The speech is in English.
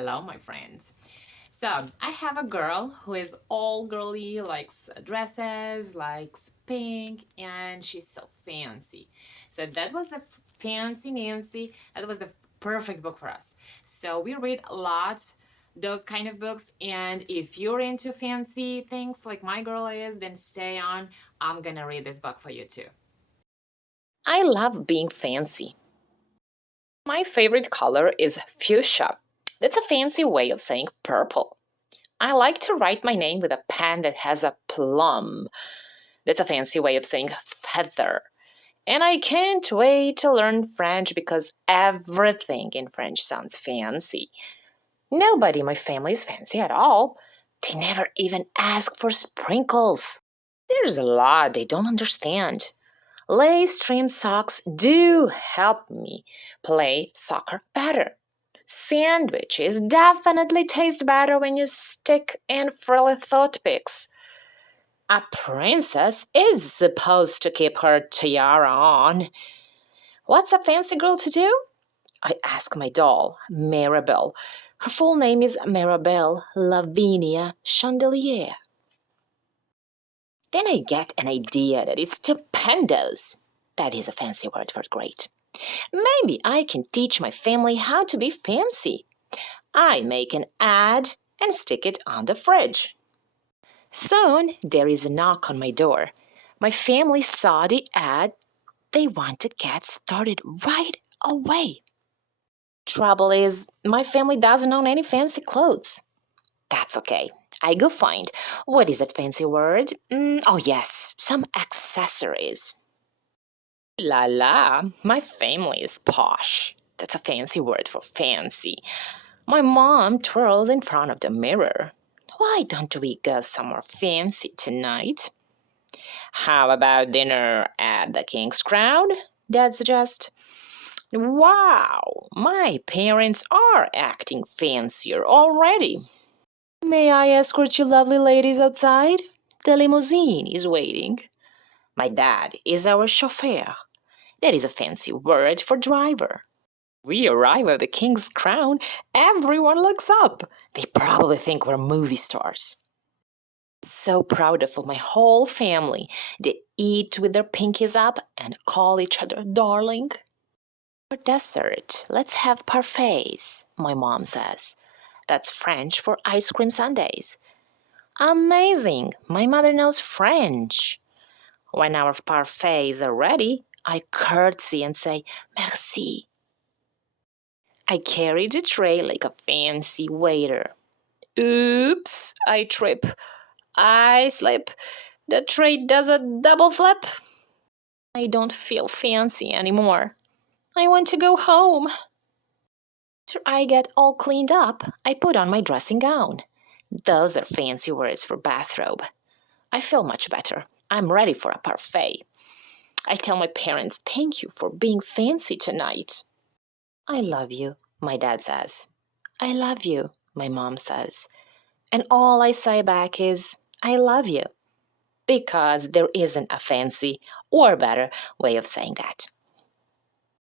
Hello, my friends. So, I have a girl who is all girly, likes dresses, likes pink, and she's so fancy. So, that was the Fancy Nancy. That was the perfect book for us. So, we read a lot those kind of books, and if you're into fancy things like my girl is, then stay on. I'm gonna read this book for you too. I love being fancy. My favorite color is fuchsia. That's a fancy way of saying purple. I like to write my name with a pen that has a plum. That's a fancy way of saying feather. And I can't wait to learn French because everything in French sounds fancy. Nobody in my family is fancy at all. They never even ask for sprinkles. There's a lot they don't understand. Lace trim socks do help me play soccer better. Sandwiches definitely taste better when you stick in frilly toothpicks. A princess is supposed to keep her tiara on. What's a fancy girl to do? I ask my doll, Maribel. Her full name is Maribel Lavinia Chandelier. Then I get an idea that is stupendous. That is a fancy word for great. Maybe I can teach my family how to be fancy. I make an ad and stick it on the fridge. Soon there is a knock on my door. My family saw the ad. They want to get started right away. Trouble is, my family doesn't own any fancy clothes. That's okay. I go find, what is that fancy word? Oh, yes, some accessories. La la, my family is posh. That's a fancy word for fancy. My mom twirls in front of the mirror. Why don't we go somewhere fancy tonight? How about dinner at the King's Crown? Dad suggests. Wow, my parents are acting fancier already. May I escort you lovely ladies outside? The limousine is waiting. My dad is our chauffeur. That is a fancy word for driver. We arrive at the King's Crown. Everyone looks up. They probably think we're movie stars. So proud of my whole family. They eat with their pinkies up and call each other darling. For dessert, let's have parfaits, my mom says. That's French for ice cream sundaes. Amazing! My mother knows French. When our parfaits are ready, I curtsy and say, Merci. I carry the tray like a fancy waiter. Oops, I trip. I slip. The tray does a double flip. I don't feel fancy anymore. I want to go home. After I get all cleaned up, I put on my dressing gown. Those are fancy words for bathrobe. I feel much better. I'm ready for a parfait. I tell my parents, thank you for being fancy tonight. I love you, my dad says. I love you, my mom says. And all I say back is, I love you. Because there isn't a fancy or better way of saying that.